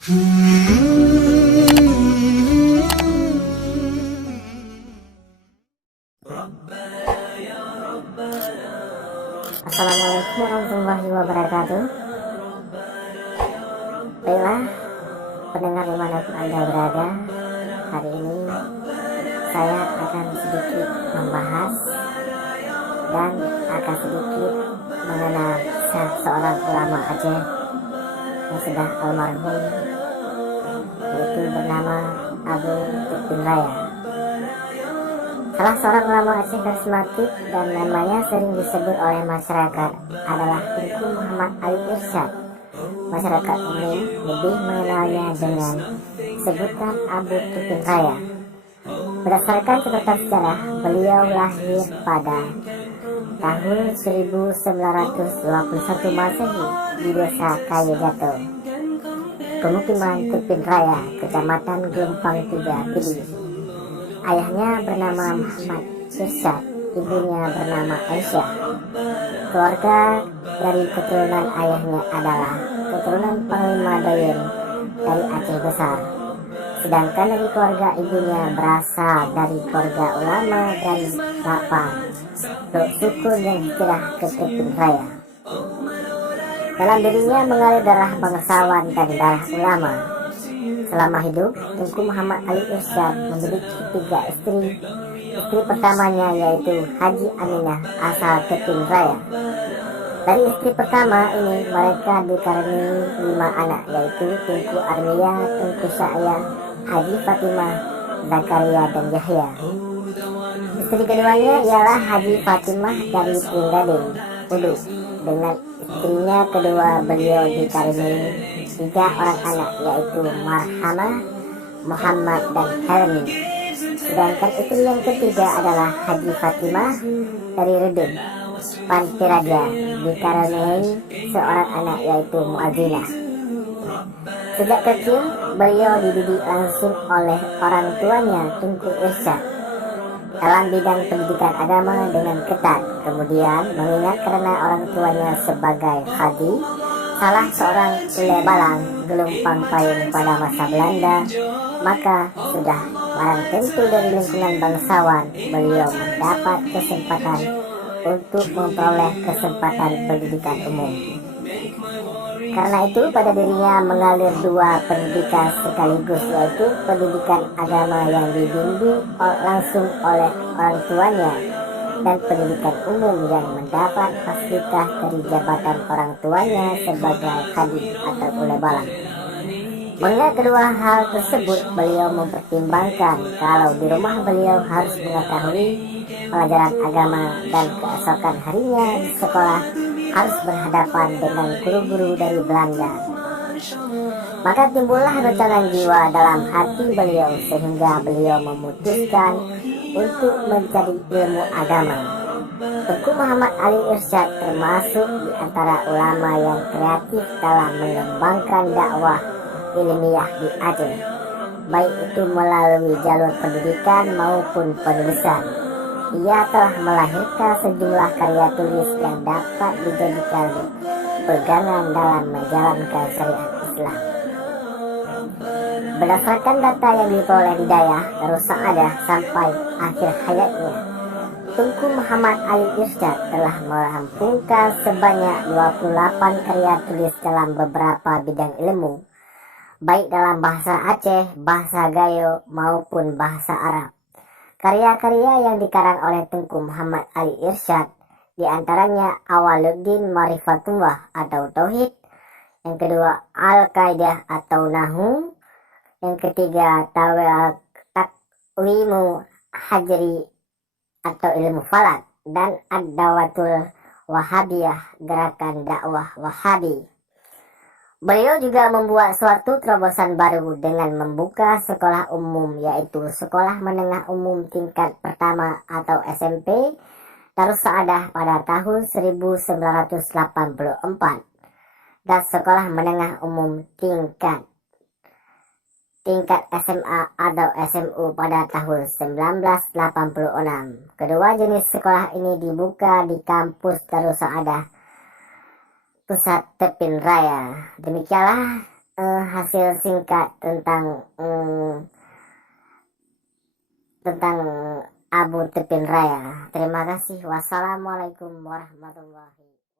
Assalamualaikum warahmatullahi wabarakatuh. Baiklah, pendengar dimanapun Anda berada, hari ini saya akan sedikit membahas dan akan sedikit mengenal kisah seorang ulama Aceh yang sudah almarhum, yaitu bernama Abu Tupin Raya. Salah seorang ulama Aceh karismatik dan namanya sering disebut oleh masyarakat adalah Tunku Muhammad Ali Irsyad. Masyarakat umum lebih mengenalnya dengan sebutan Abu Tupin Raya. Berdasarkan catatan sejarah, beliau lahir pada tahun 1921 Masehi di desa Kayu Jatuh, pemukiman Tupin Raya, Kecamatan Gelompang 3, Pidi. Ayahnya bernama Muhammad Irsyad, ibunya bernama Aisyah. Keluarga dari keturunan ayahnya adalah keturunan Panglima Doyen dari Aceh Besar, sedangkan dari keluarga ibunya berasal dari keluarga ulama dari Lapang, Dok Sukun yang hijrah ke Tupin Raya. Dalam dirinya mengalir darah bangsawan dan darah ulama. Selama hidup, Tunku Muhammad Ali Irsyad memiliki 3 istri. Istri pertamanya yaitu Haji Aminah asal Tupin Raya. Dari istri pertama ini mereka dikaruniai 5 anak, yaitu Tunku Armia, Tunku Sya'ya, Haji Fatimah, Zakaria, dan Yahya. Istri keduanya ialah Haji Fatimah dari Pringgading, Udu. Dengan istrinya kedua beliau dikaruniai 3 orang anak, yaitu Marhamah, Muhammad, dan Helmi. Sedangkan istri yang ketiga adalah Haji Fatimah dari Redung, Pantiraja, dikaruniai seorang anak, yaitu Muazinah. Sejak kecil beliau dididik langsung oleh orang tuanya Tunku Irsyad dalam bidang pendidikan agama dengan ketat. Kemudian mengingat karena orang tuanya sebagai Hadi, salah seorang ulebalang gelompang payung pada masa Belanda, maka sudah barang tentu dari lingkungan bangsawan beliau mendapat kesempatan untuk memperoleh kesempatan pendidikan umum. Karena itu pada dirinya mengalir 2 pendidikan sekaligus, yaitu pendidikan agama yang dibimbing langsung oleh orang tuanya dan pendidikan umum yang mendapat fasilitas dari jabatan orang tuanya sebagai kadhi atau ulebalang. Mengingat kedua hal tersebut, beliau mempertimbangkan kalau di rumah beliau harus mengetahui pelajaran agama dan keesokan harinya di sekolah harus berhadapan dengan guru-guru dari Belanda. Maka timbullah rancangan jiwa dalam hati beliau sehingga beliau memutuskan untuk mencari ilmu agama. Tunku Muhammad Ali Irsyad termasuk di antara ulama yang kreatif dalam mengembangkan dakwah ilmiah di Aceh, baik itu melalui jalur pendidikan maupun penulisan. Ia telah melahirkan sejumlah karya tulis yang dapat dijadikan pegangan dalam menjalankan syariat Islam. Berdasarkan data yang diperoleh di Dayah Darus Sa'adah sampai akhir hayatnya, Tunku Muhammad Ali Irsyad telah merampungkan sebanyak 28 karya tulis dalam beberapa bidang ilmu, baik dalam bahasa Aceh, bahasa Gayo, maupun bahasa Arab. Karya-karya yang dikarang oleh Tunku Muhammad Ali Irsyad diantaranya Awaluddin Marifatullah atau Tauhid, yang kedua Al-Qaidah atau Nahu, yang ketiga Takwimu Hajri atau ilmu falak, dan Ad-Dawatul Wahabiyah, gerakan dakwah Wahabi. Beliau juga membuat suatu terobosan baru dengan membuka sekolah umum, yaitu Sekolah Menengah Umum Tingkat Pertama atau SMP Darus Sa'adah pada tahun 1984 dan Sekolah Menengah Umum Tingkat SMA atau SMU pada tahun 1986. Kedua jenis sekolah ini dibuka di kampus Darus Sa'adah Pusat Tupin Raya. Demikianlah hasil singkat tentang Abu Tepin Raya. Terima kasih. Wassalamualaikum warahmatullahi